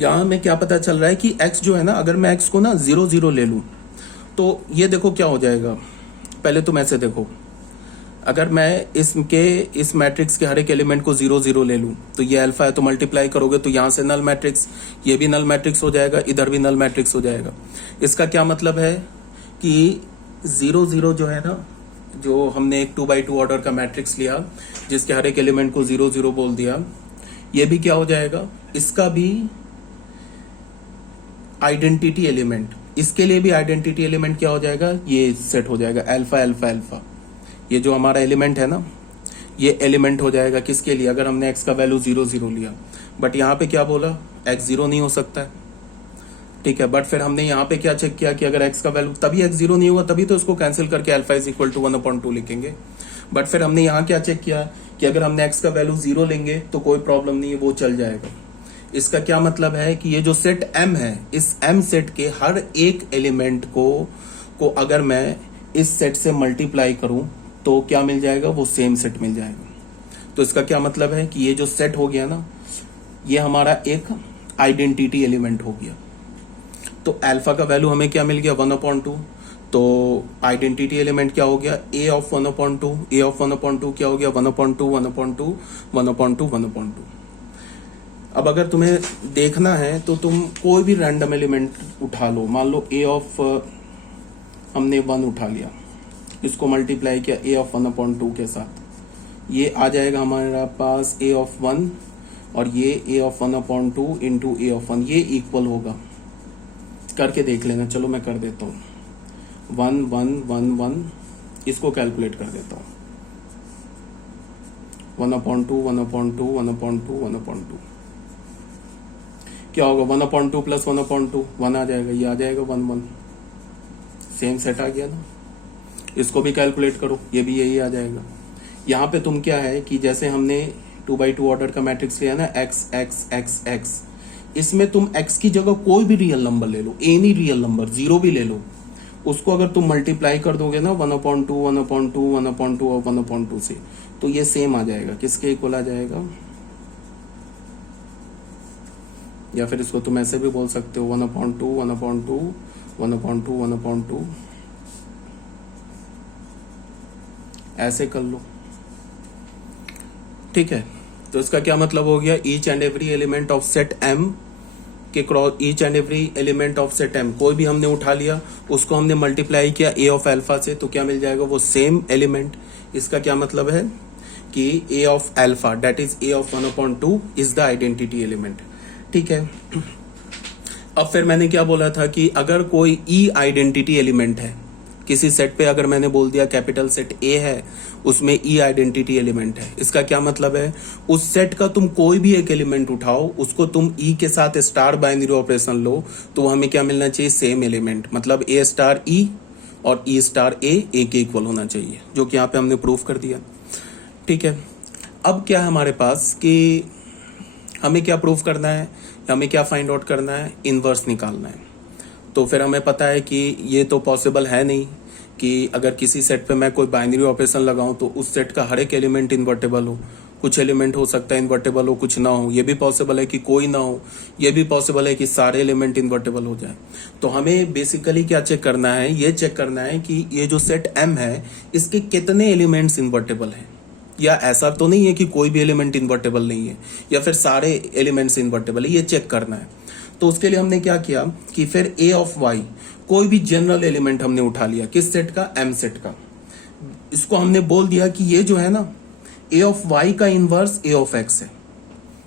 यहाँ में क्या पता चल रहा है कि x जो है ना, अगर मैं x को ना 0 0 ले लूँ तो ये देखो क्या हो जाएगा। पहले तुम ऐसे देखो, अगर मैं इस मैट्रिक्स के हर एक एलिमेंट को 0 0 ले लूँ तो ये अल्फा है, तो मल्टीप्लाई करोगे तो यहाँ से नल मैट्रिक्स, ये भी नल मैट्रिक्स हो जाएगा, इधर भी नल मैट्रिक्स हो जाएगा। इसका क्या मतलब है कि 0 0 जो है ना, जो हमने एक 2 by 2 ऑर्डर का मैट्रिक्स लिया जिसके हर एक एलिमेंट को 0 0 बोल दिया, ये भी क्या हो जाएगा, इसका भी आइडेंटिटी एलिमेंट, इसके लिए भी आइडेंटिटी एलिमेंट क्या हो जाएगा, ये सेट हो जाएगा अल्फा अल्फा अल्फा। ये जो हमारा एलिमेंट है ना, ये एलिमेंट हो जाएगा किसके लिए, अगर हमने x का वैल्यू 0 0 लिया। बट यहाँ पे क्या बोला, x 0 नहीं हो सकता है, ठीक है। बट फिर हमने यहाँ पे क्या चेक किया कि अगर x का वैल्यू, तभी x 0 नहीं हुआ, तभी तो इसको कैंसिल करके अल्फा इज इक्वल टू 1/2 लिखेंगे। बट फिर हमने यहाँ क्या चेक किया कि अगर हमने x का वैल्यू 0 लेंगे तो कोई प्रॉब्लम नहीं है, वो चल जाएगा। इसका क्या मतलब है कि ये जो सेट m है, इस m सेट के हर एक एलिमेंट को अगर मैं इस सेट से मल्टीप्लाई करूं तो क्या मिल जाएगा, वो सेम सेट मिल जाएगा। तो इसका क्या मतलब है कि ये जो सेट हो गया ना, ये हमारा एक आइडेंटिटी एलिमेंट हो गया। तो अल्फा का वैल्यू हमें क्या मिल गया, 1/2। तो आइडेंटिटी एलिमेंट क्या हो गया, a ऑफ 1/2। a ऑफ 1/2 क्या हो गया, 1/2 1/2 1/2 1/2। अब अगर तुम्हें देखना है तो तुम कोई भी रैंडम एलिमेंट उठा लो, मान लो a ऑफ हमने 1 उठा लिया, इसको मल्टीप्लाई किया a ऑफ 1/2 के साथ, ये आ जाएगा हमारे पास a ऑफ 1 और ये a of 1/2 into a of 1, ये इक्वल होगा। करके देख लेना, चलो मैं कर देता हूँ, 1 1 1 1, इसको कैलकुलेट कर देता हूँ, 1/2 1/2 1/2 1/2, क्या होगा 1/2 प्लस 1/2, 1 आ जाएगा, ये आ जाएगा 1 1, सेम सेट आ गया ना। इसको भी कैलकुलेट करो, ये भी यही आ जाएगा। यहाँ पे तुम क्या है कि जैसे हमने 2 by 2 ऑर्डर का मैट्रिक्स लिया ना, x x x x, इसमें तुम x की जगह कोई भी रियल नंबर ले लो, एनी रियल नंबर, 0 भी ले लो, उसको अगर तुम मल्टीप्लाई कर दोगे ना 1/2 1/2 1/2 और 1/2 से, तो ये सेम आ जाएगा, किसके इक्वल आ जाएगा, या फिर इसको तुम ऐसे भी बोल सकते हो 1/2 1/2 1/2 1/2, ऐसे कर लो, ठीक है। तो इसका क्या मतलब हो गया, each and every element of set m के cross, each and every element of set m कोई भी हमने उठा लिया, उसको हमने मल्टीप्लाई किया a ऑफ अल्फा से, तो क्या मिल जाएगा, वो सेम एलिमेंट। इसका क्या मतलब है कि a of alpha that is a of 1/2 is the identity element, ठीक है। अब फिर मैंने क्या बोला था कि अगर कोई ई आइडेंटिटी एलिमेंट है किसी सेट पे, अगर मैंने बोल दिया कैपिटल सेट ए है, उसमें ई आइडेंटिटी एलिमेंट है, इसका क्या मतलब है, उस सेट का तुम कोई भी एक एलिमेंट उठाओ, उसको तुम ई के साथ स्टार बाइनरी ऑपरेशन लो, तो हमें क्या मिलना चाहिए, सेम एलिमेंट, मतलब ए स्टार ई और ई स्टार ए के इक्वल होना चाहिए, जो कि यहाँ पे हमने प्रूफ कर दिया, ठीक है। अब क्या है हमारे पास कि हमें क्या प्रूफ करना है, हमें क्या फाइंड आउट करना है, इनवर्स निकालना है। तो फिर हमें पता है कि ये तो पॉसिबल है नहीं कि अगर किसी सेट पे मैं कोई बाइनरी ऑपरेशन लगाऊं तो उस सेट का हर एक एलिमेंट इन्वर्टेबल हो, कुछ एलिमेंट हो सकता है इन्वर्टेबल हो, कुछ ना हो, ये भी पॉसिबल है कि कोई ना हो, ये भी पॉसिबल है कि सारे एलिमेंट इन्वर्टेबल हो जाए। तो हमें बेसिकली क्या चेक करना है, ये चेक करना है कि ये जो सेट M है, इसके कितने एलिमेंट्स इन्वर्टेबल हैं, या ऐसा तो नहीं है कि कोई भी एलिमेंट इन्वर्टेबल नहीं है, या फिर सारे एलिमेंट्स इन्वर्टेबल है, ये चेक करना है। तो उसके लिए हमने क्या किया कि फिर a ऑफ y कोई भी जनरल एलिमेंट हमने उठा लिया, किस सेट का, m सेट का, इसको हमने बोल दिया कि ये जो है ना a ऑफ y का इनवर्स a ऑफ x है,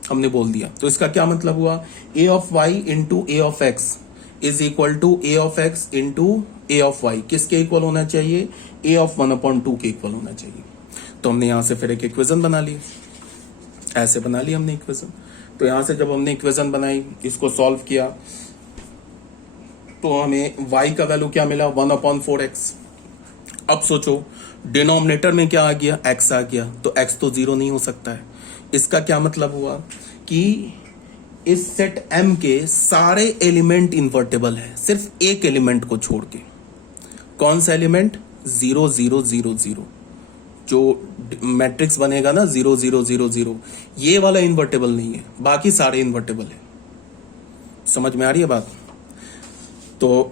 हमने बोल दिया। तो इसका क्या मतलब हुआ, a of y into a of x is equal to a of x into a of y, किसके इक्वल होना चाहिए, a ऑफ 1/2 के इक्वल होना चाहिए। तो हमने यहां से फिर एक इक्वेशन बना ली, ऐसे बना ली हमने इक्वेशन। तो यहां से जब हमने इक्वेशन बनाई, इसको सॉल्व किया, तो हमें y का वैल्यू क्या मिला, 1/4x। अब सोचो डिनोमिनेटर में क्या आ गया, x आ गया, तो x तो 0 नहीं हो सकता है। इसका क्या मतलब हुआ कि इस सेट M के सारे एलिमेंट इन्वर्टेबल है, सिर्फ एक एलिमेंट को छोड़ के। कौन सा एलिमेंट, 0 0 0 0, जो मैट्रिक्स बनेगा ना 0 0 0 0, ये वाला इन्वर्टेबल नहीं है, बाकी सारे इन्वर्टेबल है। समझ में आ रही है बात? तो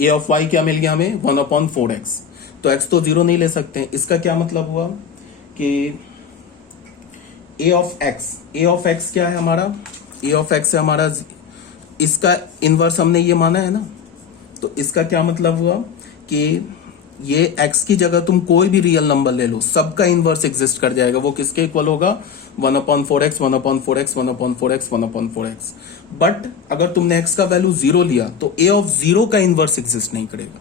ए ऑफ वाई क्या मिल गया हमें? 1/4x। तो x तो 0 नहीं ले सकते। इसका क्या मतलब हुआ कि ए ऑफ एक्स क्या है हमारा? ए ऑफ एक्स है हमारा, इसका इनवर्स हमने ये माना है ना, तो इसका क्या मतलब हुआ कि ये x की जगह तुम कोई भी रियल नंबर ले लो, सबका इनवर्स एग्जिस्ट कर जाएगा। वो किसके इक्वल होगा? 1/4x 1/4x 1/4x 1/4x। But अगर तुमने x का वैल्यू 0 लिया तो a ऑफ 0 का इनवर्स एग्जिस्ट नहीं करेगा।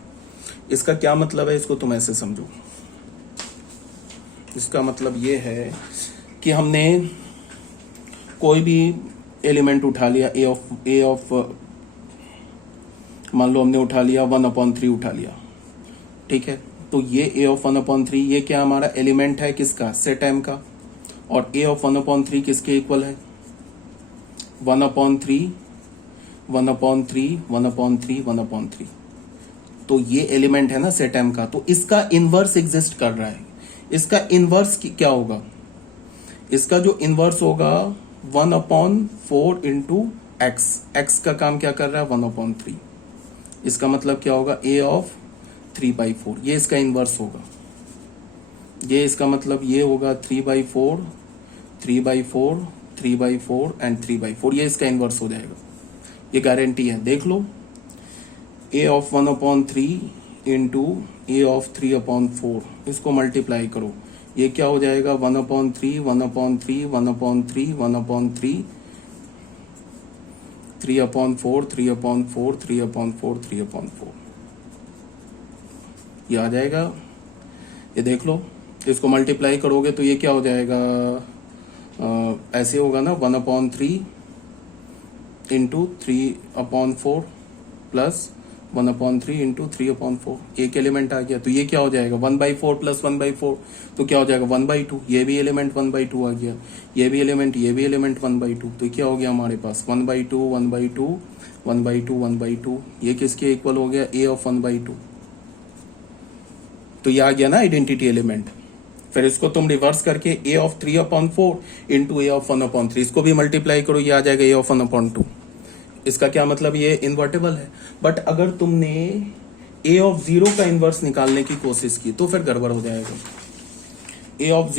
इसका क्या मतलब है? इसको तुम ऐसे समझो। इसका मतलब ये है कि हमने कोई भी एलिमेंट उठा लिया, ए ऑफ मान लो हमने उठा लिया 1/3 उठा लिया, ठीक है। तो ये ए ऑफ 1/3 ये क्या हमारा एलिमेंट है किसका? सेट एम का। और ए ऑफ 1/3 किसके इक्वल है? 1/3 1/3 1/3 1/3। तो ये एलिमेंट है ना सेट एम का, तो इसका इनवर्स एग्जिस्ट कर रहा है। इसका इनवर्स क्या होगा? इसका जो इनवर्स होगा 1/4 इंटू एक्स। एक्स का काम क्या कर रहा है? 1/3। इसका मतलब क्या होगा? ए ऑफ 3/4। ये इसका इनवर्स होगा। ये इसका मतलब ये होगा 3/4 3/4 3/4 एंड 3/4। ये इसका इनवर्स हो जाएगा, ये गारंटी है। देख लो, ए ऑफ 1/3 इंटू ए ऑफ 3/4, इसको मल्टीप्लाई करो, ये क्या हो जाएगा? 1/3 1/3 1/3 1/3 3/4 3/4 3/4 3/4। ये आ जाएगा। ये देख लो, इसको मल्टीप्लाई करोगे तो ये क्या हो जाएगा? ऐसे होगा ना, 1/3 इंटू 3/4 प्लस 1/3 इंटू 3/4। एक एलिमेंट आ गया, तो ये क्या हो जाएगा? 1/4 प्लस 1/4 तो क्या हो जाएगा? 1/2। ये भी एलिमेंट 1/2 आ गया, ये भी एलिमेंट 1/2। तो क्या हो गया हमारे पास? 1/2 1/2 1/2 1/2। ये किसके इक्वल हो गया? ए ऑफ 1/2। तो ये आ गया ना आइडेंटिटी एलिमेंट। फिर इसको तुम रिवर्स करके ए ऑफ 3/4 इंटू ए ऑफ 1/3, इसको भी मल्टीप्लाई करो, ये आ जाएगा ए ऑफ 1/2। इसका क्या मतलब? ये इन्वर्टेबल है। बट अगर तुमने ए ऑफ 0 का इनवर्स निकालने की कोशिश की तो फिर गड़बड़ हो जाएगा। ए ऑफ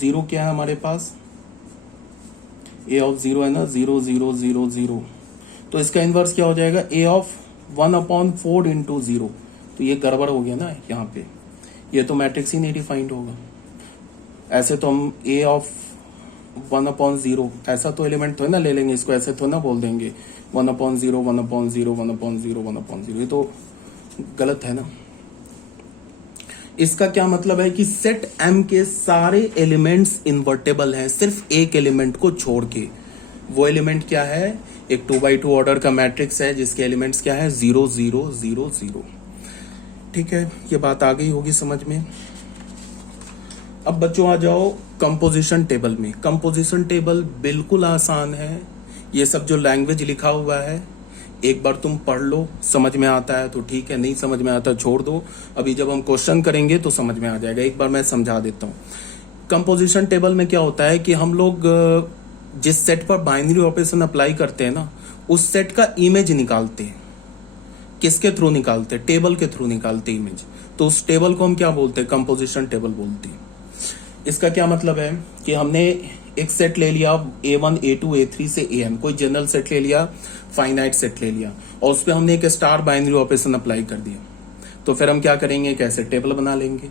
0 क्या है हमारे पास? ए ऑफ 0 है ना, 0 0 0 0। तो इसका इनवर्स क्या हो जाएगा? ए ऑफ 1/4 इंटू 0। तो ये गड़बड़ हो गया ना यहाँ पे, ये तो मैट्रिक्स ही नहीं डिफाइंड होगा। ऐसे तो हम ए ऑफ 1/0 ऐसा तो एलिमेंट थोड़ा ना ले लेंगे, इसको ऐसे थोड़ा ना बोल देंगे 1/0 1/0 1/0 1/0। ये तो गलत है ना। इसका क्या मतलब है कि सेट एम के सारे एलिमेंट्स इन्वर्टेबल हैं, सिर्फ एक एलिमेंट को छोड़ के। वो एलिमेंट क्या है? एक 2x2 ऑर्डर का मैट्रिक्स है जिसके एलिमेंट्स क्या है? 0 0 0 0। ठीक है, ये बात आ गई होगी समझ में। अब बच्चों आ जाओ कंपोजिशन टेबल में। कंपोजिशन टेबल बिल्कुल आसान है। ये सब जो लैंग्वेज लिखा हुआ है एक बार तुम पढ़ लो, समझ में आता है तो ठीक है, नहीं समझ में आता छोड़ दो। अभी जब हम क्वेश्चन करेंगे तो समझ में आ जाएगा। एक बार मैं समझा देता हूँ। कंपोजिशन टेबल में क्या होता है कि हम लोग जिस सेट पर बाइनरी ऑपरेशन अप्लाई करते हैं ना, उस सेट का इमेज निकालते हैं। किसके थ्रू निकालते हैं? टेबल के थ्रू निकालते इमेज। तो उस टेबल को हम क्या बोलते हैं? कंपोजिशन टेबल बोलते हैं। इसका क्या मतलब है कि हमने एक सेट ले लिया A1 A2 A3 से AN, कोई जनरल सेट ले लिया, फाइनाइट सेट ले लिया, और उस पर हमने एक स्टार बाइनरी ऑपरेशन अप्लाई कर दिया। तो फिर हम क्या करेंगे? एक ऐसे टेबल बना लेंगे।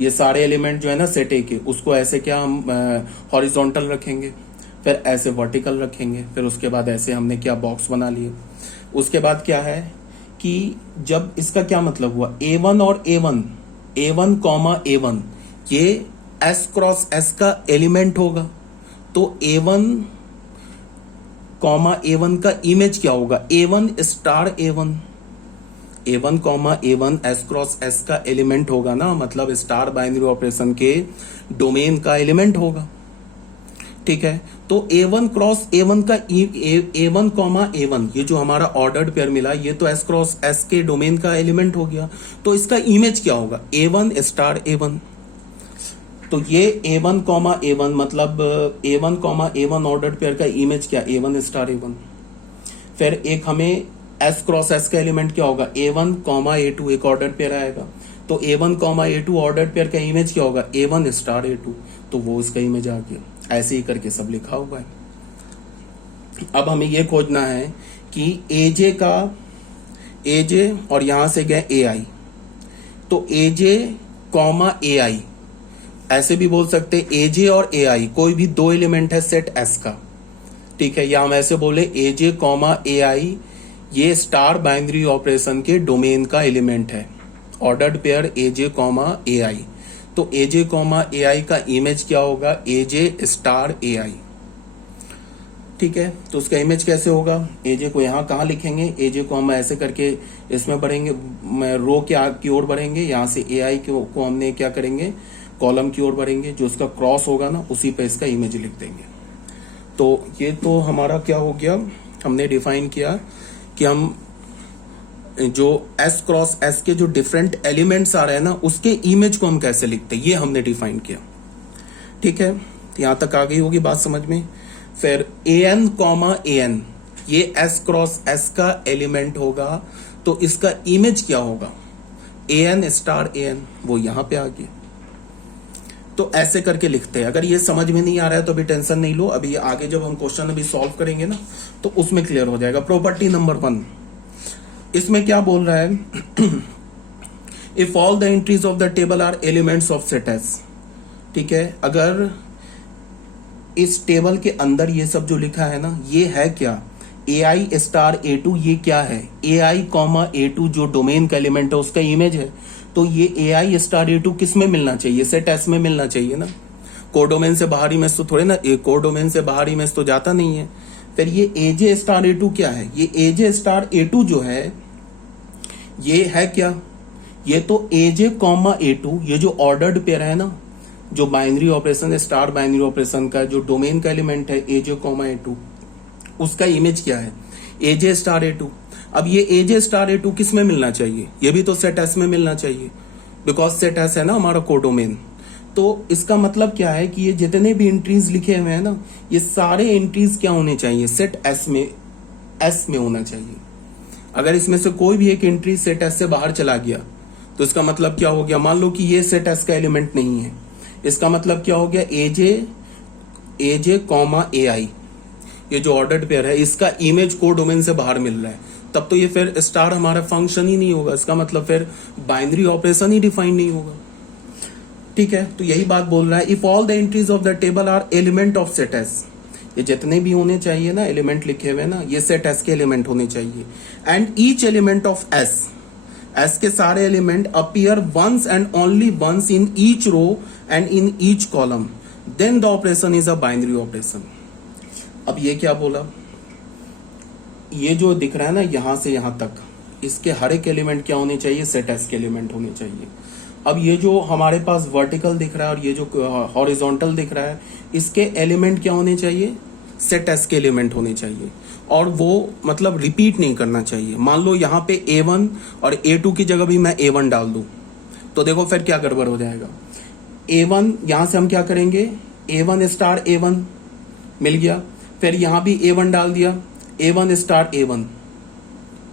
ये सारे एलिमेंट जो है ना सेट ए के, उसको ऐसे क्या हम हॉरिजॉन्टल रखेंगे, फिर ऐसे वर्टिकल रखेंगे, फिर उसके बाद ऐसे हमने क्या बॉक्स बना लिए। उसके बाद क्या है कि जब इसका क्या मतलब हुआ? A1 और A1 कॉमा A1 ये S क्रॉस S का एलिमेंट होगा। तो A1 कॉमा A1 का इमेज क्या होगा? A1 star A1। A1 comma A1 S cross S का एलिमेंट होगा ना, मतलब स्टार बाइनरी ऑपरेशन के डोमेन का एलिमेंट होगा। ठीक है, तो A1 क्रॉस A1 का A1 कॉमा A1 ये जो हमारा ऑर्डर्ड पेयर मिला, ये तो S क्रॉस S के डोमेन का एलिमेंट हो गया। तो इसका इमेज क्या होगा? A1 star A1। तो ये A1 कॉमा A1 मतलब A1 comma A1 ordered pair का इमेज क्या, A1 स्टार A1। फिर एक हमें S क्रॉस S का एलिमेंट क्या होगा, A1 कॉमा A2 एक ऑर्डर्ड पेयर आएगा। तो A1 comma A2 ordered pair का इमेज क्या होगा, A1 स्टार A2, तो वो उसका इमेज आ गया। ऐसे ही करके सब लिखा हुआ है। अब हमें ये खोजना है कि AJ का AJ और यहां से गए AI, तो AJ कॉमा AI, ऐसे भी बोल सकते AJ और AI कोई भी दो एलिमेंट है सेट S का, ठीक है। या हम ऐसे बोले AJ कॉमा AI ये स्टार बाइनरी ऑपरेशन के डोमेन का एलिमेंट है, ordered pair AJ comma AI। तो AJ कॉमा AI का इमेज क्या होगा, AJ स्टार AI, ठीक है। तो उसका इमेज कैसे होगा, AJ को यहाँ कहाँ लिखेंगे, AJ को हम ऐसे करके इसमें बढ़ेंगे, रो के की ओर बढ़ेंगे, यहाँ से AI को हमने क्या करेंगे, कॉलम की ओर बढ़ेंगे, जो उसका क्रॉस होगा ना उसी पे इसका इमेज लिख देंगे। तो ये तो हमारा क्या हो गया, हमने डिफाइन किया कि हम जो S क्रॉस S के जो डिफरेंट एलिमेंट्स आ रहे हैं ना उसके इमेज को हम कैसे लिखते हैं, ये हमने डिफाइन किया, ठीक है। यहां तक आ गई होगी बात समझ में। फिर AN कॉमा AN ये S क्रॉस S का एलिमेंट होगा, तो इसका इमेज क्या होगा, AN स्टार AN, वो यहां पे आ गया। तो ऐसे करके लिखते हैं। अगर ये समझ में नहीं आ रहा है तो अभी टेंशन नहीं लो, अभी आगे जब हम क्वेश्चन अभी सॉल्व करेंगे ना तो उसमें क्लियर हो जाएगा। प्रॉपर्टी नंबर 1 इसमें क्या बोल रहा है, if all the entries of the table are elements of set S, ठीक है। अगर इस टेबल के अंदर ये सब जो लिखा है ना ये है क्या, AI स्टार A2 ये क्या है, AI कॉमा A2 जो डोमेन का एलिमेंट है उसका इमेज है। तो ये AI स्टार A2 किस में मिलना चाहिए, सेट एस में मिलना चाहिए ना। कोडोमेन से बाहरी में तो थोड़े ना, कोडोमेन से बाहरी में तो जाता नहीं है। फिर ये AJ स्टार A2 क्या है, ये AJ स्टार A2 जो है ये है क्या, ये तो AJ कॉमा A2 ये जो ऑर्डर्ड पेयर है ना, जो बाइनरी ऑपरेशन है, स्टार बाइनरी ऑपरेशन का जो डोमेन का एलिमेंट है AJ कॉमा A2, उसका इमेज क्या है, AJ स्टार A2। अब ये AJ स्टार A2 किस में मिलना चाहिए, ये भी तो सेट एस में मिलना चाहिए, बिकॉज सेट एस है ना हमारा कोडोमेन। तो इसका मतलब क्या है कि ये जितने भी एंट्रीज लिखे हुए हैं ना ये सारे एंट्रीज क्या होने चाहिए, सेट एस में होना चाहिए। अगर इसमें से कोई भी एक एंट्री सेट एस से बाहर चला गया तो इसका मतलब क्या हो गया, मान लो कि ये सेट एस का एलिमेंट नहीं है, इसका मतलब क्या हो गया, AJ कॉमा AI ये जो ऑर्डर्ड पेयर है इसका इमेज कोडोमेन से बाहर मिल रहा है, तब तो ये फिर स्टार हमारा फंक्शन ही नहीं होगा, इसका मतलब फिर बाइनरी ऑपरेशन ही डिफाइन नहीं होगा, ठीक है। तो यही बात बोल रहा है, if all the entries of the table are element of set S, ये जितने भी होने चाहिए ना एलिमेंट लिखे हुए ना ये सेट एस के एलिमेंट होने चाहिए। And each element of S के सारे element appear once and only once in each row and in each column, then the operation is a binary operation. अब ये क्या बोला, ये जो दिख रहा है ना यहां से यहां तक इसके हर एक एलिमेंट क्या होने चाहिए, सेट एस के एलिमेंट होने चाहिए। अब ये जो हमारे पास वर्टिकल दिख रहा है और ये जो हॉरिजॉन्टल दिख रहा है इसके एलिमेंट क्या होने चाहिए, सेट एस के एलिमेंट होने चाहिए, और वो मतलब रिपीट नहीं करना चाहिए। मान लो यहाँ पे A1 और A2 की जगह भी मैं A1 डाल दूं तो देखो फिर क्या गड़बड़ हो जाएगा। A1 यहां से हम क्या करेंगे, A1 स्टार A1 मिल गया, फिर यहां भी A1 डाल दिया, A1 स्टार A1,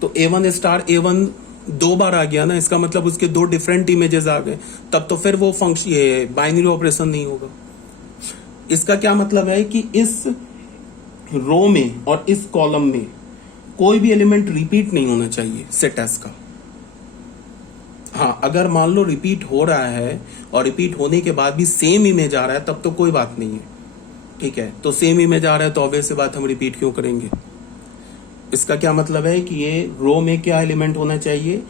तो A1 स्टार A1 दो बार आ गया ना, इसका मतलब उसके दो डिफरेंट इमेजेस आ गए, तब तो फिर वो फंक्शन ये बाइनरी ऑपरेशन नहीं होगा। इसका क्या मतलब है कि इस रो में और इस कॉलम में कोई भी एलिमेंट रिपीट नहीं होना चाहिए सेट एस का। हाँ अगर मान लो रिपीट हो रहा है और रिपीट होने के बाद भी सेम इमेज आ रहा है तब तो कोई बात नहीं है, ठीक है। तो सेम इमेज आ रहा है तो ऑब्वियस सी बात हम रिपीट क्यों करेंगे। इसका क्या मतलब है कि ये रो में क्या एलिमेंट होना चाहिए,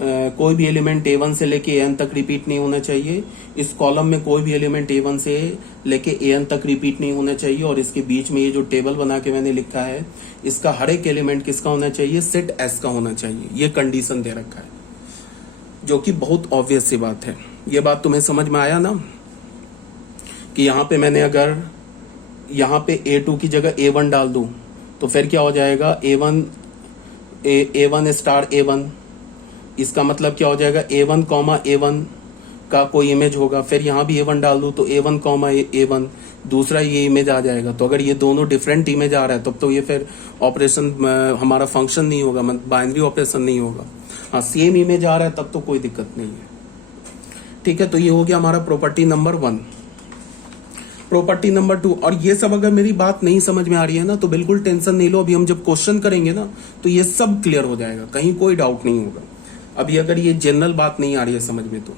कोई भी एलिमेंट A1 से लेके AN तक रिपीट नहीं होना चाहिए, इस कॉलम में कोई भी एलिमेंट A1 से लेके AN तक रिपीट नहीं होना चाहिए, और इसके बीच में ये जो टेबल बना के मैंने लिखा है इसका हर एक एलिमेंट किसका होना चाहिए, सेट एस का होना चाहिए। ये कंडीशन दे रखा है जो कि बहुत ऑब्वियस सी बात है। ये बात तुम्हें समझ में आया ना कि यहाँ पे मैंने अगर यहाँ पे A2 की जगह A1 डाल दूं तो फिर क्या हो जाएगा, A1 स्टार A1, इसका मतलब क्या हो जाएगा A1 कॉमा A1 का कोई इमेज होगा, फिर यहाँ भी A1 डाल दूँ तो A1 कॉमा A1 दूसरा ये इमेज आ जाएगा। तो अगर ये दोनों डिफरेंट इमेज आ रहा है तब तो ये फिर ऑपरेशन हमारा फंक्शन नहीं होगा, मतलब बाइनरी ऑपरेशन नहीं होगा। हाँ, सेम इमेज आ रहा है तब तो कोई दिक्कत नहीं है। ठीक है, तो ये हो गया हमारा प्रॉपर्टी नंबर 1। प्रॉपर्टी नंबर 2, और ये सब अगर मेरी बात नहीं समझ में आ रही है ना तो बिल्कुल टेंशन नहीं लो, अभी हम जब क्वेश्चन करेंगे ना तो ये सब क्लियर हो जाएगा, कहीं कोई डाउट नहीं होगा। अभी अगर ये जनरल बात नहीं आ रही है समझ में तो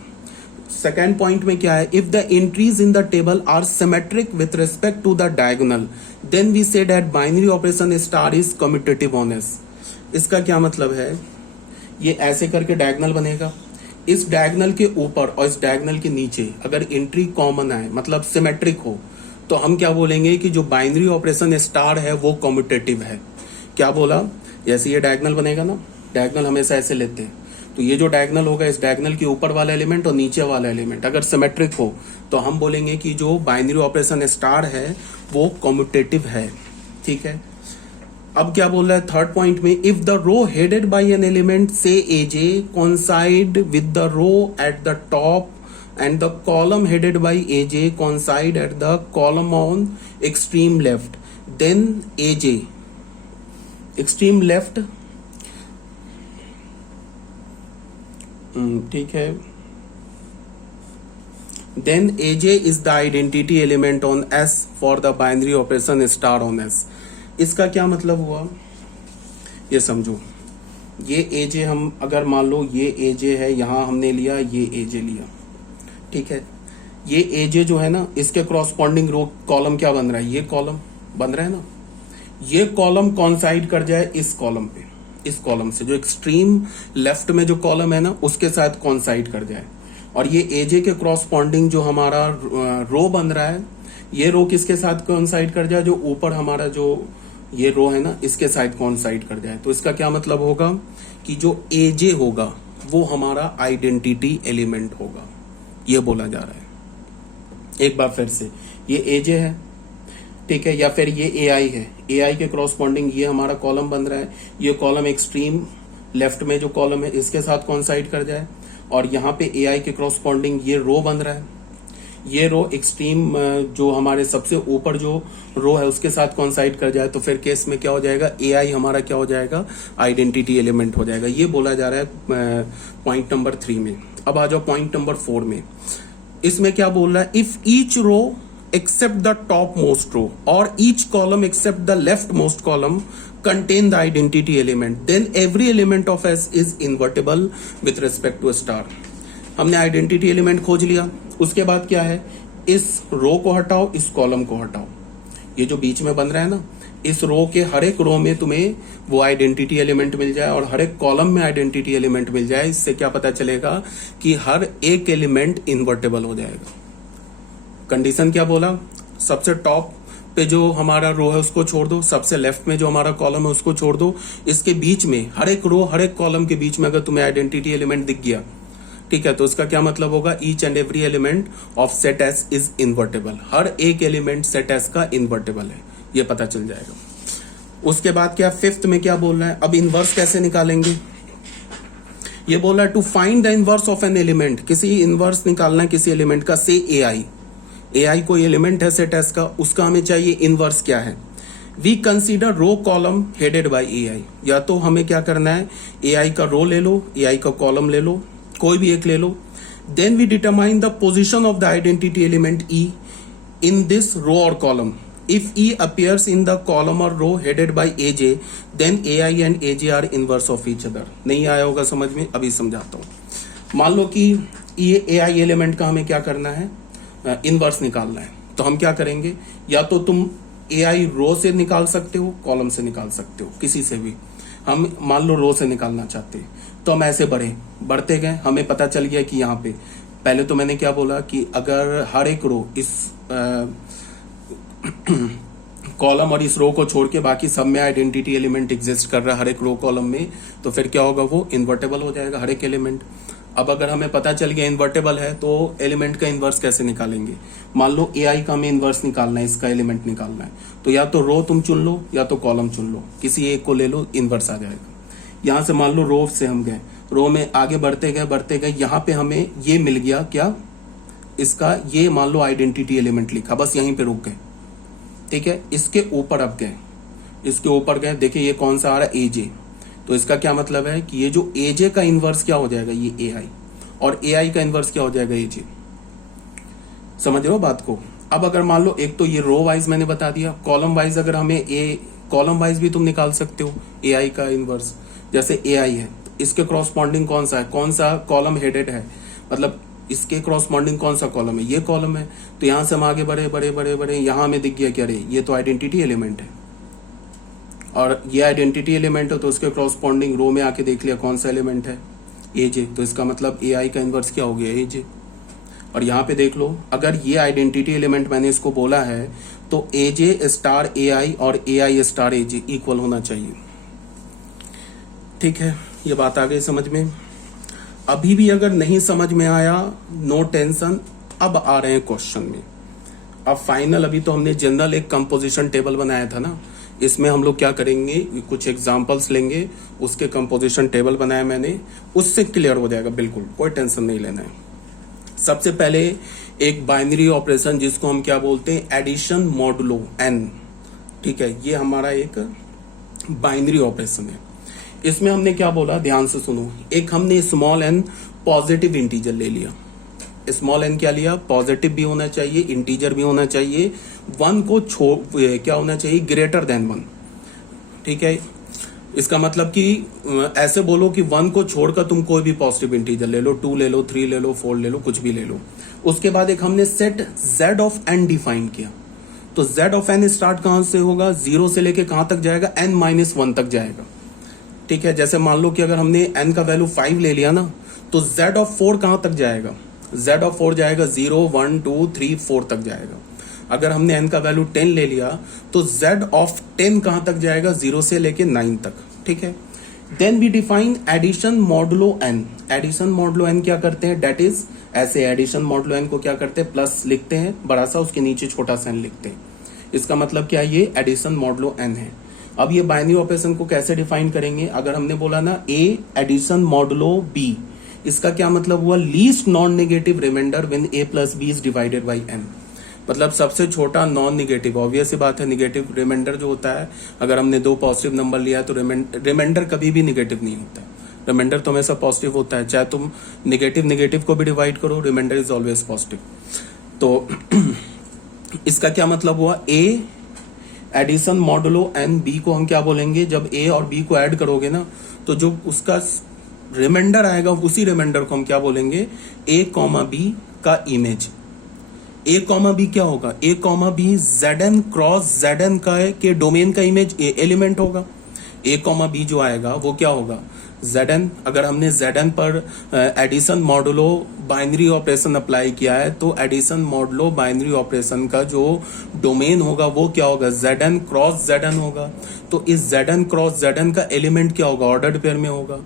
सेकेंड पॉइंट में क्या है, if the entries in the table are symmetric with respect to the diagonal then we say that binary operation star is commutative on S. इसका क्या मतलब है, ये ऐसे करके डायगोनल बनेगा, इस डायगोनल के ऊपर और इस डायगोनल के नीचे अगर एंट्री कॉमन आए मतलब सिमेट्रिक हो तो हम क्या बोलेंगे कि जो बाइनरी ऑपरेशन स्टार है वो कम्यूटेटिव है। क्या बोला, जैसे ये डायगोनल बनेगा ना, डायगोनल हमेशा ऐसे लेते हैं, तो ये जो डायगोनल होगा इस डायगोनल के ऊपर वाला एलिमेंट और नीचे वाला एलिमेंट अगर सिमेट्रिक हो तो हम बोलेंगे कि जो बाइनरी ऑपरेशन स्टार है वो कम्यूटेटिव है। ठीक है, अब क्या बोल रहा है थर्ड पॉइंट में, if the row headed by an element say a j coincide with the row at the top and the column headed by a j coincide at the column on extreme left then a j extreme left. ठीक है, then a j is the identity element on S for the binary operation star on S. इसका क्या मतलब हुआ ये समझो, ये एजे हम अगर मान लो ये एजे है, यहां हमने लिया ये एजे लिया, ठीक है, ये एजे जो है ना इसके क्रॉसपॉन्डिंग रो कॉलम क्या बन रहा है, ये कॉलम बन रहा है ना, ये कॉलम कॉन्साइड कर जाए इस कॉलम पे, इस कॉलम से जो एक्सट्रीम लेफ्ट में जो कॉलम है ना उसके साथ कॉन्साइड कर जाए, और ये एजे के क्रॉसपॉन्डिंग जो हमारा रो बन रहा है ये रो किसके साथ कॉन्साइड कर जाए, जो ऊपर हमारा जो ये रो है ना इसके साथ कॉन्साइड कर जाए। तो इसका क्या मतलब होगा कि जो एजे होगा वो हमारा आइडेंटिटी एलिमेंट होगा, ये बोला जा रहा है। एक बार फिर से, ये एजे है, ठीक है, या फिर ये ए आई है, ए आई के क्रॉसपॉन्डिंग ये हमारा कॉलम बन रहा है, ये कॉलम एक्सट्रीम लेफ्ट में जो कॉलम है इसके साथ कॉन्साइड कर जाए, और यहाँ पे ए आई के क्रॉसपॉन्डिंग ये रो बन रहा है, ये रो एक्सट्रीम जो हमारे सबसे ऊपर जो रो है उसके साथ कॉन्साइड कर जाए, तो फिर केस में क्या हो जाएगा, ए आई हमारा क्या हो जाएगा, आइडेंटिटी एलिमेंट हो जाएगा। ये बोला जा रहा है पॉइंट नंबर 3 में। अब आ जाओ पॉइंट नंबर 4 में। इसमें क्या बोल रहा है, if each row except the topmost row or each column except the leftmost column contain the identity element then every element of S is invertible with respect to a star। हमने identity element खोज लिया, उसके बाद क्या है, इस रो को हटाओ, इस कॉलम को हटाओ, ये जो बीच में बन रहा है ना इस रो के हर एक रो में तुम्हें वो आइडेंटिटी एलिमेंट मिल जाए और हर एक कॉलम में आइडेंटिटी एलिमेंट मिल जाए। इससे क्या पता चलेगा कि हर एक एलिमेंट इन्वर्टेबल हो जाएगा। कंडीशन क्या बोला, सबसे टॉप पे जो हमारा रो है उसको छोड़ दो, सबसे लेफ्ट में जो हमारा कॉलम है उसको छोड़ दो, इसके बीच में हर एक रो हर एक कॉलम के बीच में अगर तुम्हें आइडेंटिटी एलिमेंट दिख गया, ठीक है, तो इसका क्या मतलब होगा, each and every element of set S is invertible, हर एक एलिमेंट सेट एस का इन्वर्टेबल है, ये पता चल जाएगा। उसके बाद क्या, फिफ्थ में क्या बोल रहा है, अब इनवर्स कैसे निकालेंगे, ये बोल रहा है to find the inverse of an element, किसी इनवर्स निकालना है किसी एलिमेंट का, से ए आई, ए आई कोई एलिमेंट है सेट एस का, उसका हमें चाहिए इनवर्स क्या है। We consider row column headed by a i, या तो हमें क्या करना है, ए आई का रो ले लो, ए आई का कॉलम ले लो, कोई भी एक ले लो, then we determine the position of the identity element e in this row और column. If e appears in the column और row headed by a j then a i and a j are inverse of each other. नहीं आया होगा समझ में, अभी समझाता हूं। मान लो कि ये ए आई एलिमेंट का हमें क्या करना है, इनवर्स निकालना है, तो हम क्या करेंगे, या तो तुम ए आई रो से निकाल सकते हो, कॉलम से निकाल सकते हो, किसी से भी। हम मान लो रो से निकालना चाहते हैं तो हम ऐसे बढ़ते गए, हमें पता चल गया कि यहाँ पे पहले तो मैंने क्या बोला कि अगर हर एक रो इस कॉलम और इस रो को छोड़ के बाकी सब में आइडेंटिटी एलिमेंट एग्जिस्ट कर रहा है हर एक रो कॉलम में, तो फिर क्या होगा, वो इन्वर्टेबल हो जाएगा हर एक एलिमेंट। अब अगर हमें पता चल गया इन्वर्टेबल है तो एलिमेंट का इन्वर्स कैसे निकालेंगे, मान लो ए आई का हमें इन्वर्स निकालना है, इसका एलिमेंट निकालना है, तो या तो रो तुम चुन लो या तो कॉलम चुन लो, किसी एक को ले लो, इन्वर्स आ जाएगा। यहां से मान लो रो से हम गए रो में आगे बढ़ते गए यहाँ पे हमें ये मिल गया क्या, इसका ये मान लो आइडेंटिटी एलिमेंट लिखा, बस यहीं पे रुक गए। ठीक है, इसके ऊपर अब गए, इसके ऊपर गए, देखिए ये कौन सा आ रहा है, एजे। तो इसका क्या मतलब है कि ये जो एजे का इनवर्स क्या हो जाएगा, ये एआई, और एआई का इनवर्स क्या हो जाएगा, एजे। समझ रहे हो बात को। अब अगर मान लो एक तो ये रो वाइज मैंने बता दिया, कॉलम वाइज अगर हमें कॉलम वाइज भी तुम निकाल सकते हो एआई का इनवर्स। जैसे एआई है, इसके क्रॉसपॉन्डिंग कौन सा है, कौन सा कॉलम हेडेड है, मतलब इसके क्रॉसपॉन्डिंग कौन सा कॉलम है, ये कॉलम है। तो यहां से हम आगे बढ़े, यहां हमें दिख गया क्या, रे ये तो आइडेंटिटी एलिमेंट है, और ये आइडेंटिटी एलिमेंट है, तो उसके क्रॉसपॉन्डिंग रो में आके देख लिया कौन सा एलिमेंट है, एजे। तो इसका मतलब एआई का इनवर्स क्या हो गया, एजे। और यहाँ पे देख लो, अगर ये आइडेंटिटी एलिमेंट मैंने इसको बोला है तो एजे स्टार एआई और एआई स्टार एजे इक्वल होना चाहिए। ठीक है, ये बात आ गई समझ में। अभी भी अगर नहीं समझ में आया, नो टेंशन, अब आ रहे हैं क्वेश्चन में। अब फाइनल, अभी तो हमने जनरल एक कंपोजिशन टेबल बनाया था ना, इसमें हम लोग क्या करेंगे, कुछ एग्जांपल्स लेंगे, उसके कंपोजिशन टेबल बनाया मैंने, उससे क्लियर हो जाएगा, बिल्कुल कोई टेंशन नहीं लेना है। सबसे पहले एक बाइनरी ऑपरेशन जिसको हम क्या बोलते हैं, एडिशन मॉडुलो एन। ठीक है, ये हमारा एक बाइनरी ऑपरेशन है। इसमें हमने क्या बोला, ध्यान से सुनो। एक हमने स्मॉल एन पॉजिटिव इंटीजर ले लिया। स्मॉल एन क्या लिया, पॉजिटिव भी होना चाहिए, इंटीजर भी होना चाहिए, वन को क्या होना चाहिए, ग्रेटर देन वन। ठीक है, इसका मतलब कि ऐसे बोलो कि वन को छोड़कर तुम कोई भी पॉजिटिव इंटीजर ले लो, 2 ले लो, 3 ले लो, 4 ले लो, कुछ भी ले लो। उसके बाद एक हमने set z of n define किया। तो z ऑफ n स्टार्ट कहां से होगा, 0 से लेके कहां तक जाएगा, n-1 तक जाएगा। ठीक है, जैसे मान लो कि अगर हमने n का वैल्यू 5 ले लिया ना, तो z ऑफ 4 कहां तक जाएगा, z ऑफ 4 जाएगा 0, 1, 2, 3, 4 तक जाएगा। अगर हमने n का वैल्यू 10 ले लिया तो z ऑफ 10 कहां तक जाएगा, 0 से लेके 9 तक। ठीक है, then we define addition modulo n। Addition modulo n क्या करते हैं, डेट इज, ऐसे एडिशन मॉडुलो n को क्या करते हैं, प्लस लिखते हैं बड़ा सा, उसके नीचे छोटा सा n लिखते हैं। इसका मतलब क्या है, ये एडिशन मॉडुलो n है। अब ये बाइनरी ऑपरेशन को कैसे डिफाइन करेंगे, अगर हमने बोला ना a एडिशन मॉडुलो b, इसका क्या मतलब हुआ, least non negative remainder when a plus b is divided by n। मतलब सबसे छोटा नॉन निगेटिव, ऑब्वियस सी बात है, निगेटिव रिमाइंडर जो होता है, अगर हमने 2 पॉजिटिव नंबर लिया तो रिमाइंडर कभी भी निगेटिव नहीं होता है, रिमाइंडर तो हमेशा पॉजिटिव होता है, चाहे तुम निगेटिव को भी डिवाइड करो, रिमाइंडर इज ऑलवेज पॉजिटिव। तो इसका क्या मतलब हुआ, a addition modulo n, b को हम क्या बोलेंगे, जब a और b को ऐड करोगे ना, तो जो उसका रिमाइंडर आएगा उसी रिमाइंडर को हम क्या बोलेंगे, a, b का इमेज। a, b क्या होगा, a, b zn cross zn का के डोमेन का इमेज एलिमेंट होगा। a, b जो आएगा वो क्या होगा, zn। अगर हमने zn पर addition modulo binary operation apply किया है, तो एडिशन मॉडुलो बाइनरी ऑपरेशन का जो डोमेन होगा वो क्या होगा, zn क्रॉस zn होगा। तो इस zn क्रॉस zn का एलिमेंट क्या होगा, ऑर्डर्ड पेयर में होगा।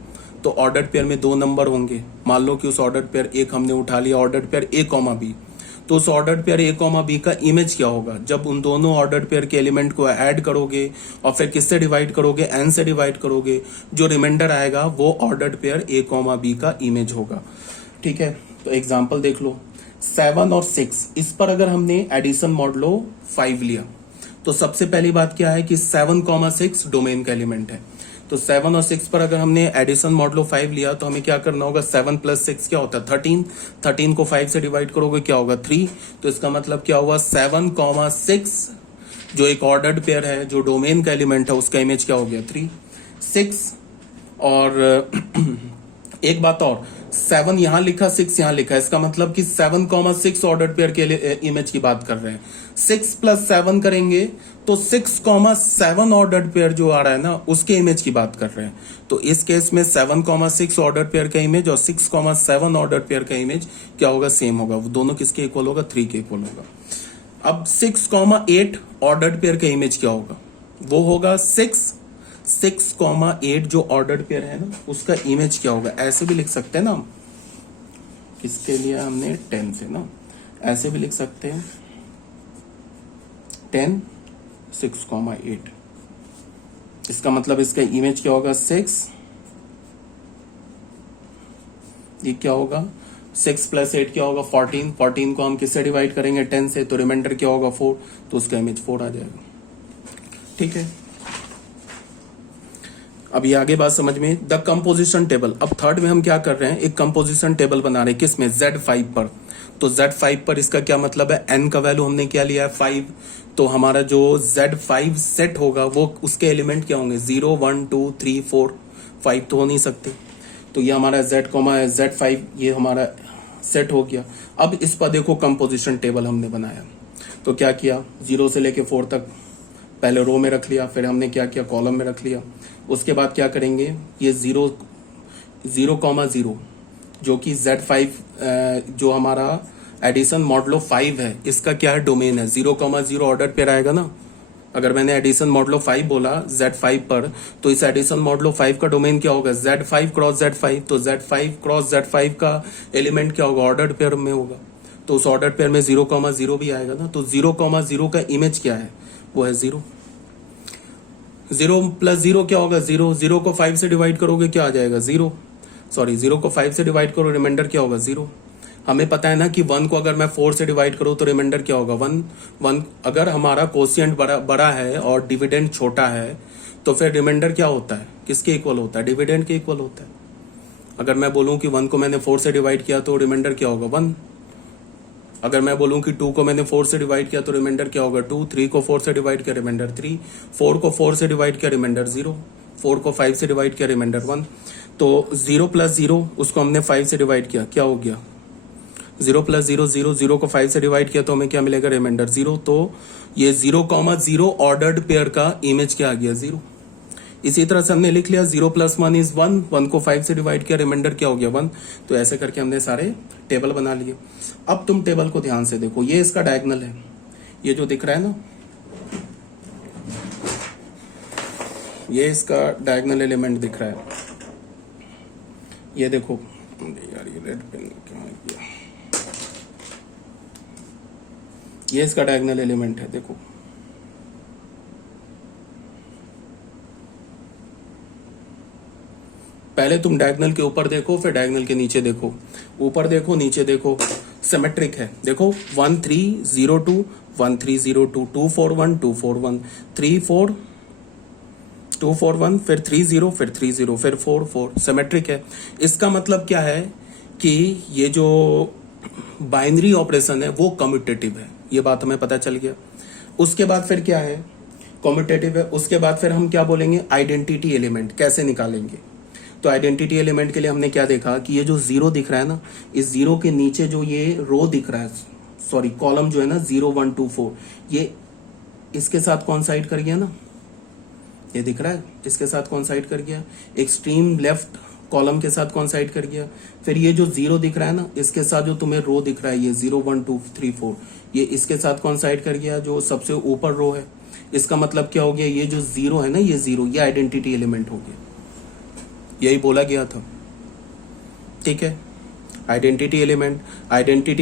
तो ऑर्डर्ड पेयर में 2 नंबर होंगे, मान लो कि उस ऑर्डर्ड पेयर एक हमने उठा लिया, ऑर्डर्ड पेयर a, b, तो उस ऑर्डर्ड पेयर a, b का इमेज क्या होगा, जब उन दोनों ऑर्डर्ड पेयर के एलिमेंट को ऐड करोगे और फिर किससे डिवाइड करोगे, n से डिवाइड करोगे, जो रिमाइंडर आएगा वो ऑर्डर्ड पेयर a, b का इमेज होगा। ठीक है, तो एग्जांपल देख लो, 7 और 6, इस पर अगर हमने एडिशन मॉडुलो 5 लिया, तो सबसे पहली बात क्या है कि 7, 6 डोमेन का एलिमेंट है। तो 7 और 6 पर अगर हमने एडिशन मॉडुलो 5 लिया, तो हमें क्या करना होगा, 7 प्लस 6 क्या होता है, 13, 13 को 5 से डिवाइड करोगे क्या होगा, 3। तो इसका मतलब क्या हुआ, 7, 6 जो एक ऑर्डर्ड पेयर है, जो डोमेन का एलिमेंट है, उसका इमेज क्या हो गया, 3, 6। और एक बात और, 7 यहां लिखा, 6 यहां लिखा, इसका मतलब कि 7, 6 ऑर्डर्ड पेयर के इमेज की बात कर रहे हैं। 6 प्लस 7 करेंगे तो 6, 7 ऑर्डर्ड पेयर जो आ रहा है ना, उसके इमेज की बात कर रहे हैं। तो इस केस में 7, 6 ऑर्डर्ड पेयर का इमेज और 6, 7 ऑर्डर्ड पेयर का इमेज क्या होगा, सेम होगा। वो दोनों किसके इक्वल होगा, 3 के इक्वल होगा। अब 6, 8 ऑर्डर्ड पेयर का इमेज क्या होगा, वो होगा 6, 8 जो ऑर्डर्ड पेयर है ना, उसका इमेज क्या होगा। ऐसे भी लिख सकते हैं ना हम, इसके लिए हमने 10 से ना, ऐसे भी लिख सकते हैं 10, 6, 8। इसका मतलब इसका इमेज क्या होगा, 6, ये क्या होगा, 6 + 8 क्या होगा 14, 14 को हम किससे डिवाइड करेंगे 10 से, तो रिमाइंडर क्या होगा 4, तो उसका इमेज 4 आ जाएगा। ठीक है, अब ये आगे बात समझ में। द कंपोजिशन टेबल, अब थर्ड में हम क्या कर रहे हैं, एक कंपोजिशन टेबल बना रहे हैं, किसमें, Z5 पर। तो Z5 पर इसका क्या मतलब है, n का वैल्यू हमने क्या लिया है 5, तो हमारा जो Z5 सेट होगा वो उसके एलिमेंट क्या होंगे 0 1 2 3 4 5 तो हो नहीं सकते, तो ये हमारा Z5 ये हमारा सेट हो गया। अब इस पर देखो कंपोजिशन टेबल हमने बनाया, तो क्या किया 0 से लेके 4 तक पहले रो में रख लिया, फिर हमने क्या किया कॉलम में रख लिया। उसके बाद क्या करेंगे, ये 0,0 जो कि Z5 जो हमारा एडिशन मॉडलो 5 है, इसका क्या है डोमेन है, 0,0 ऑर्डर पेयर आएगा ना। अगर मैंने एडिशन मॉडलो 5 बोला Z5 पर, तो इस एडिशन मॉडलो 5 का डोमेन क्या होगा Z5 क्रॉस Z5, तो Z5 क्रॉस Z5 का एलिमेंट क्या होगा ऑर्डर पेयर में होगा, तो उस ऑर्डर पेयर में 0,0 भी आएगा ना। तो 0,0 का इमेज क्या है, वो है 0। 0 + 0 क्या होगा 0, 0 को 5 से डिवाइड करोगे क्या आ जाएगा 0, सॉरी 0 को 5 से डिवाइड करो रिमाइंडर क्या होगा 0। हमें पता है ना कि 1 को अगर मैं 4 से डिवाइड करूं तो रिमाइंडर क्या होगा 1 1। अगर हमारा कोशिएंट बड़ा है और डिविडेंड छोटा है, तो फिर रिमाइंडर क्या होता है, किसके इक्वल होता है, डिविडेंड के इक्वल होता है। अगर मैं बोलूं कि 1 को मैंने 4 से डिवाइड किया तो रिमाइंडर क्या होगा 1। अगर मैं बोलूं कि 2 को मैंने 4 से डिवाइड किया तो रिमाइंडर क्या होगा 2, 3 को 4 से डिवाइड किया रिमाइंडर 3, 4 को 4 से डिवाइड किया रिमाइंडर 0, 4 को 5 से डिवाइड किया रिमाइंडर 1। तो 0 + 0 उसको हमने 5 से डिवाइड किया, क्या हो गया 0 + 0 0, 0 को 5 से डिवाइड किया तो हमें क्या मिलेगा रिमाइंडर 0। तो ये 0,0 ऑर्डर्ड पेयर का इमेज क्या आ गया 0। इसी तरह से हमने लिख लिया 0 + 1 = 1, 1 को 5 से डिवाइड किया रिमाइंडर क्या हो गया 1। तो ऐसे करके हमने सारे टेबल बना लिए। अब तुम टेबल को ध्यान से देखो, ये इसका डायगोनल है, ये जो दिख रहा है ना, ये इसका डायगोनल एलिमेंट दिख रहा है, ये देखो यार ये रेड पेन कहाँ गया, ये इसका डायगोनल एलिमेंट है देखो। पहले तुम डायगोनल के ऊपर देखो, फिर डायगोनल के नीचे देखो, ऊपर देखो नीचे देखो, सिमेट्रिक है देखो 1 3 0 2 1 3 0 2 2 4 1 2 4 1 3 4 2 4 1 फिर 3 0 फिर 3 0 फिर 4 4, सिमेट्रिक है। इसका मतलब क्या है कि ये जो बाइनरी ऑपरेशन है वो कम्यूटेटिव है, ये बात हमें पता चल गया। उसके बाद फिर क्या है, कम्यूटेटिव है। उसके बाद फिर हम क्या बोलेंगे, आइडेंटिटी एलिमेंट कैसे निकालेंगे। तो आइडेंटिटी एलिमेंट के लिए हमने क्या देखा कि ये जो 0 दिख रहा है ना, इस 0 के नीचे जो ये रो दिख रहा है, सॉरी कॉलम जो है ना 0 1 2 4, ये इसके साथ कॉन्साइड कर गया ना, ये दिख रहा है इसके साथ कॉन्साइड कर गया, एक्सट्रीम लेफ्ट कॉलम के साथ कॉन्साइड कर गया। फिर ये जो 0 दिख रहा है ना, इसके साथ जो तुम्हें रो दिख रहा है ये 0 1 2 3 4, ये इसके साथ कॉन्साइड कर गया, जो सबसे ऊपर रो है। इसका मतलब क्या हो गया, ये जो 0 है ना, ये 0 ये आइडेंटिटी एलिमेंट हो गया, यही बोला गया था। ठीक है, आइडेंटिटी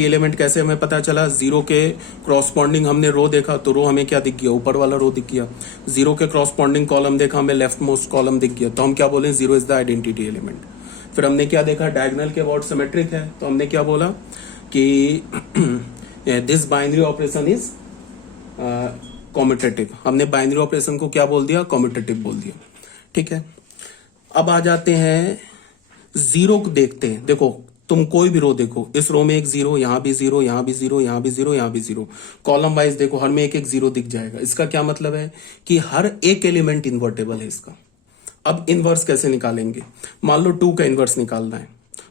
एलिमेंट कैसे हमें पता चला, 0 के क्रॉसपॉन्डिंग हमने रो देखा तो रो हमें क्या दिख गया, ऊपर वाला रो दिख गया। 0 के क्रॉसपॉन्डिंग कॉलम देखा, हमें लेफ्ट मोस्ट कॉलम दिख गया, तो हम क्या बोले 0 इज द आइडेंटिटी एलिमेंट। फिर हमने क्या देखा, डायगोनल के अबाउट सिमेट्रिक है, तो हमने क्या बोला कि this binary operation is commutative. हमने बाइनरी ऑपरेशन को क्या बोल दिया, कम्यूटेटिव बोल दिया। ठीक है, अब आ जाते हैं 0 को देखते हैं। देखो तुम कोई भी रो देखो, इस रो में एक 0, यहां भी 0, यहां भी 0, यहां भी 0, यहां भी 0, कॉलम वाइज देखो हर में एक एक 0 दिख जाएगा। इसका क्या मतलब है कि हर एक एलिमेंट इन्वर्टेबल है इसका। अब इनवर्स कैसे निकालेंगे, मान लो 2 का इनवर्स निकालना है,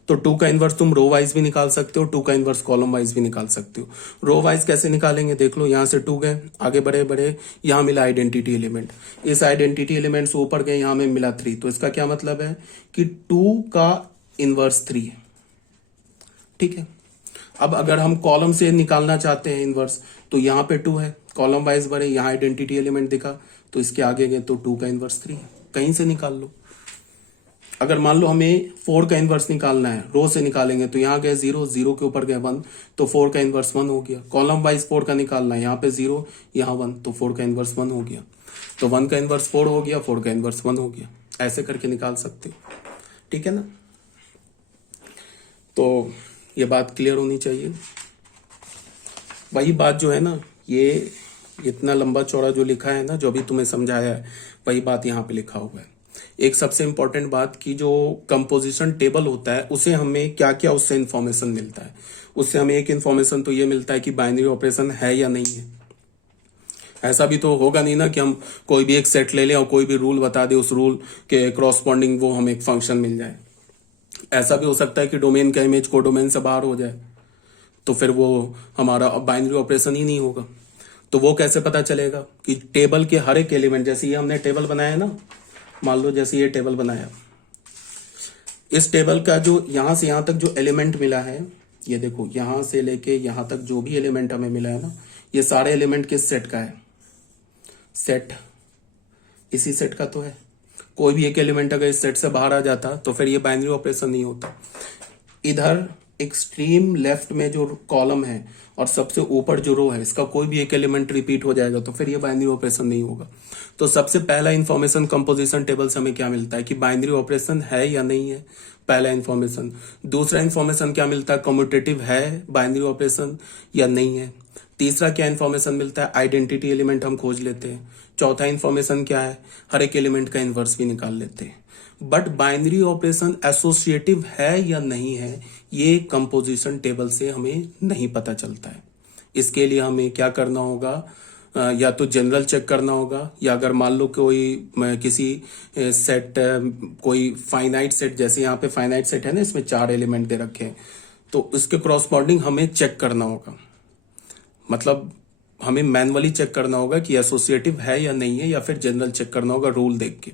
तो 2 का इनवर्स तुम रो वाइज भी निकाल सकते हो, 2 का इनवर्स कॉलम वाइज भी निकाल सकते हो। रो वाइज कैसे निकालेंगे, देख लो यहां से 2 गए, आगे बढ़े बढ़े, यहां मिला आइडेंटिटी एलिमेंट, इस आइडेंटिटी एलिमेंट से ऊपर गए, यहां में मिला 3, तो इसका क्या मतलब है कि 2 का इनवर्स 3 है। ठीक है, अब अगर हम कॉलम से निकालना चाहते हैं इनवर्स, तो यहां पे 2 है, कॉलम वाइज बढ़े, यहां आइडेंटिटी एलिमेंट दिखा, तो इसके आगे गए तो 2 का इनवर्स 3 है, कहीं से निकाल लो। अगर मान लो हमें 4 का इनवर्स निकालना है, रो से निकालेंगे, तो यहां गए 0, 0 के ऊपर गए 1, तो 4 का इनवर्स 1 हो गया। कॉलम वाइज 4 का निकालना है, यहाँ पे 0, यहाँ 1, तो 4 का इनवर्स 1 हो गया। तो 1 का इनवर्स 4 हो गया, 4 का इनवर्स 1 हो गया, ऐसे करके निकाल सकते हो। ठीक है ना। तो ये बात क्लियर होनी चाहिए। वही बात जो है ना, ये इतना लंबा चौड़ा जो लिखा है ना, जो भी तुम्हें समझाया है, वही बात यहाँ पे लिखा हुआ है। एक सबसे इंपॉर्टेंट बात की जो कंपोजिशन टेबल होता है, उसे हमें क्या क्या उससे इंफॉर्मेशन मिलता है। उससे हमें एक इंफॉर्मेशन तो ये मिलता है कि बाइनरी ऑपरेशन है या नहीं है। ऐसा भी तो होगा नहीं ना कि हम कोई भी एक सेट ले लें और कोई भी रूल बता दे, उस रूल के क्रॉसपॉन्डिंग वो हमें एक फंक्शन मिल जाए। ऐसा भी हो सकता है कि डोमेन का इमेज को डोमेन से बाहर हो जाए, तो फिर वो हमारा बाइनरी ऑपरेशन ही नहीं होगा। तो वो कैसे पता चलेगा कि टेबल के हर एक एलिमेंट, जैसे ये हमने टेबल बनाया ना, मान लो जैसे ये टेबल बनाया, इस टेबल का जो यहां से यहां तक जो एलिमेंट मिला है, ये देखो यहां से लेके यहां तक जो भी एलिमेंट हमें मिला है ना, ये सारे एलिमेंट किस सेट का है? सेट इसी सेट का तो है। कोई भी एक एलिमेंट अगर इस सेट से बाहर आ जाता तो फिर ये बाइनरी ऑपरेशन नहीं होता। इधर एक्सट्रीम लेफ्ट में जो कॉलम है और सबसे ऊपर जो रो है, इसका कोई भी एक एलिमेंट रिपीट हो जाएगा तो फिर ये बाइनरी ऑपरेशन नहीं होगा। तो सबसे पहला इंफॉर्मेशन कंपोजिशन टेबल से हमें क्या मिलता है कि बाइनरी ऑपरेशन है या नहीं है, पहला इंफॉर्मेशन। दूसरा इंफॉर्मेशन क्या मिलता है, कम्यूटेटिव है बाइनरी ऑपरेशन या नहीं है। तीसरा क्या इंफॉर्मेशन मिलता है, आइडेंटिटी एलिमेंट हम खोज लेते हैं। चौथा इंफॉर्मेशन क्या है, हर एक एलिमेंट का इनवर्स भी निकाल लेते हैं। बट बाइनरी ऑपरेशन एसोसिएटिव है या नहीं है, ये कंपोजिशन टेबल से हमें नहीं पता चलता है। इसके लिए हमें क्या करना होगा, या तो जनरल चेक करना होगा, या अगर मान लो कोई किसी सेट, कोई फाइनाइट सेट, जैसे यहाँ पे फाइनाइट सेट है ना, इसमें 4 एलिमेंट दे रखे हैं, तो इसके क्रॉसपॉन्डिंग हमें चेक करना होगा। मतलब हमें मैनुअली चेक करना होगा कि एसोसिएटिव है या नहीं है, या फिर जनरल चेक करना होगा रूल देख के।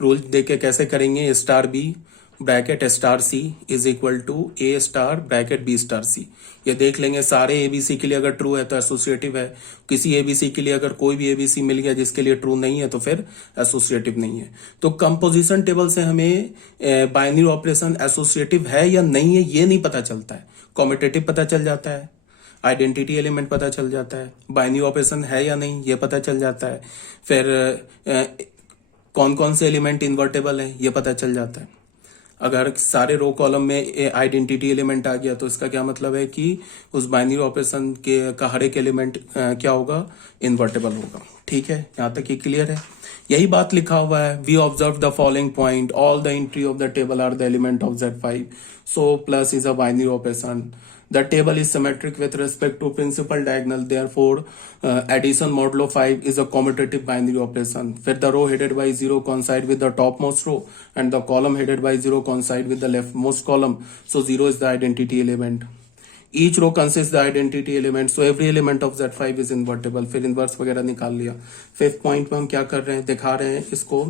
रूल देख के कैसे करेंगे, star b bracket star c is equal to a star bracket b star c. ये देख लेंगे सारे एबीसी के लिए अगर ट्रू है तो एसोसिएटिव है, किसी एबीसी के लिए अगर कोई भी एबीसी मिल गया जिसके लिए ट्रू नहीं है तो फिर एसोसिएटिव नहीं है। तो कंपोजिशन टेबल से हमें बाइनरी ऑपरेशन एसोसिएटिव है या नहीं है ये नहीं पता चलता है। कॉम्यूटेटिव पता चल जाता है, आइडेंटिटी एलिमेंट पता चल जाता है, बाइनरी ऑपरेशन है या नहीं ये पता चल जाता है, फिर कौन कौन से एलिमेंट इन्वर्टेबल है ये पता चल जाता है। अगर सारे रो कॉलम में आइडेंटिटी एलिमेंट आ गया तो इसका क्या मतलब है कि उस बाइनरी ऑपरेशन के का हर एक एलिमेंट क्या होगा, इन्वर्टेबल होगा। ठीक है, यहां तक ये क्लियर है। यही बात लिखा हुआ है, we observe the following point, all the entry of the table are the element of Z5, so plus is a binary operation. The table is symmetric with respect to principal diagonal, therefore addition modulo 5 is a commutative binary operation. फिर the row headed by 0 coincide with the topmost row and the column headed by 0 coincide with the leftmost column, so 0 is the identity element. Each row consists the identity element, so every element of Z5 is invertible. फिर inverse वगैरह निकाल लिया। 5th point में हम क्या कर रहे हैं, दिखा रहे हैं इसको।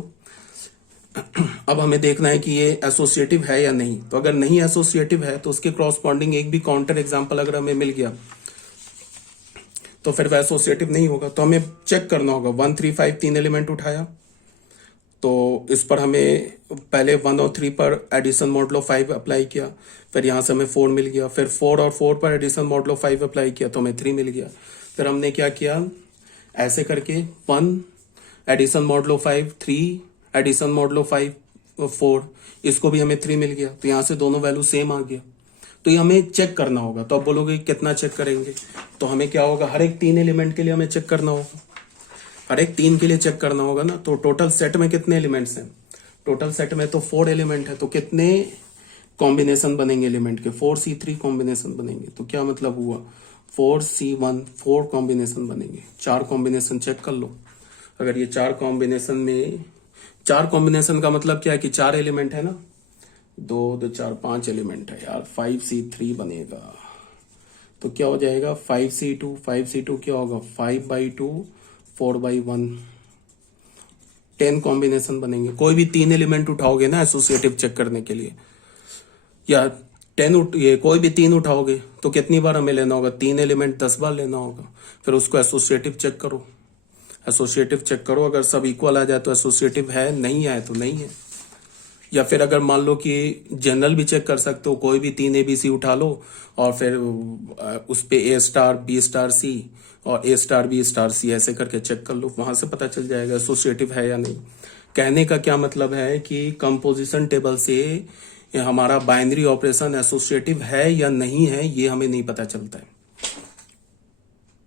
अब हमें देखना है कि ये एसोसिएटिव है या नहीं। तो अगर नहीं एसोसिएटिव है तो उसके क्रॉसपॉन्डिंग एक भी काउंटर एग्जांपल अगर हमें मिल गया तो फिर वह एसोसिएटिव नहीं होगा। तो हमें चेक करना होगा, 1 3 5 3 एलिमेंट उठाया, तो इस पर हमें पहले 1 और 3 पर एडिशन मॉडुलो 5 अप्लाई किया, फिर यहां से हमें 4 मिल गया, फिर 4 और 4 पर एडिशन मॉडुलो 5 अप्लाई किया तो हमें 3 मिल गया। फिर हमने क्या किया, ऐसे करके 1 एडिशन मॉडुलो 5 3 एडिशन मॉडुलो 5 4, इसको भी हमें 3 मिल गया, तो यहां से दोनों वैल्यू सेम आ गया। तो ये हमें चेक करना होगा। तो अब बोलोगे कितना चेक करेंगे, तो हमें क्या होगा, हर एक 3 एलिमेंट के लिए हमें चेक करना होगा, हर एक 3 के लिए चेक करना होगा ना। तो टोटल सेट में कितने एलिमेंट्स हैं, टोटल सेट में तो 4 एलिमेंट है, तो कितने कॉम्बिनेशन बनेंगे एलिमेंट के, 4C3 कॉम्बिनेशन बनेंगे। तो क्या मतलब हुआ, 4C1 4 कॉम्बिनेशन बनेंगे। 4 कॉम्बिनेशन चेक कर लो। अगर ये 4 कॉम्बिनेशन में, 4 कॉम्बिनेशन का मतलब क्या है कि 4 एलिमेंट है ना, 2 2 4 5 एलिमेंट है यार, 5C3 बनेगा। तो क्या हो जाएगा, 5C2 5C2 क्या होगा, 5/2 4/1, 10 कॉम्बिनेशन बनेंगे। कोई भी 3 एलिमेंट उठाओगे ना एसोसिएटिव चेक करने के लिए, या 10 ये कोई भी 3 उठाओगे तो कितनी बार हमें लेना होगा, 3 एलिमेंट 10 बार लेना होगा। फिर उसको एसोसिएटिव चेक करो, एसोसिएटिव चेक करो, अगर सब इक्वल आ जाए तो एसोसिएटिव है, नहीं आए तो नहीं है। या फिर अगर मान लो कि जनरल भी चेक कर सकते हो, कोई भी 3 एबीसी उठा लो और फिर उस पे A star B star C और A star B star C ऐसे करके चेक कर लो, वहां से पता चल जाएगा एसोसिएटिव है या नहीं। कहने का क्या मतलब है कि कंपोजिशन टेबल से हमारा बाइनरी ऑपरेशन एसोसिएटिव है या नहीं है, ये हमें नहीं पता चलता है।